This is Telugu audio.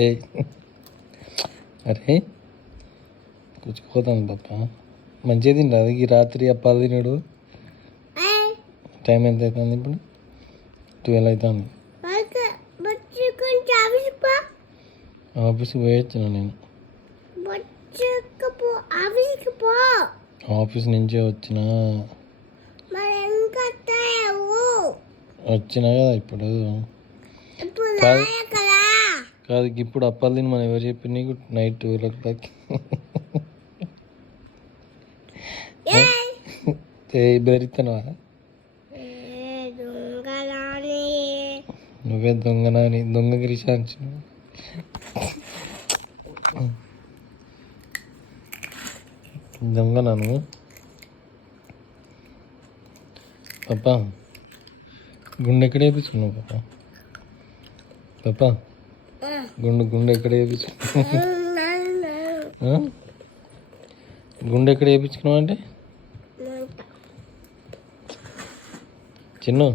ఏ అరే కూర్చుకుపోతాను పాప. మంచిగా తిండి అది ఈ రాత్రి అప్పాలు తినడు. టైం ఎంత అవుతుంది ఇప్పుడు? 12 అవుతుంది. ఆఫీస్కి పోయొచ్చిన నేను. ఆఫీస్ నుంచే వచ్చినా కదా ఇప్పుడు. కాదు ఇప్పుడు అప్పాలు తిని మనం ఎవరు చెప్పి నీకు నైట్ 12 o'clock? బెరిస్తున్నావా? నువ్వే దొంగనా అని దొంగ గిరిశాంచు. దొంగనా నువ్వు? పాపా గుండె ఎక్కడ వేయించుకున్నావు పాప? పాపా గుండె ఎక్కడ వేయించుకున్నావు? గుండె ఎక్కడ వేయించుకున్నావు అంటే చిన్ను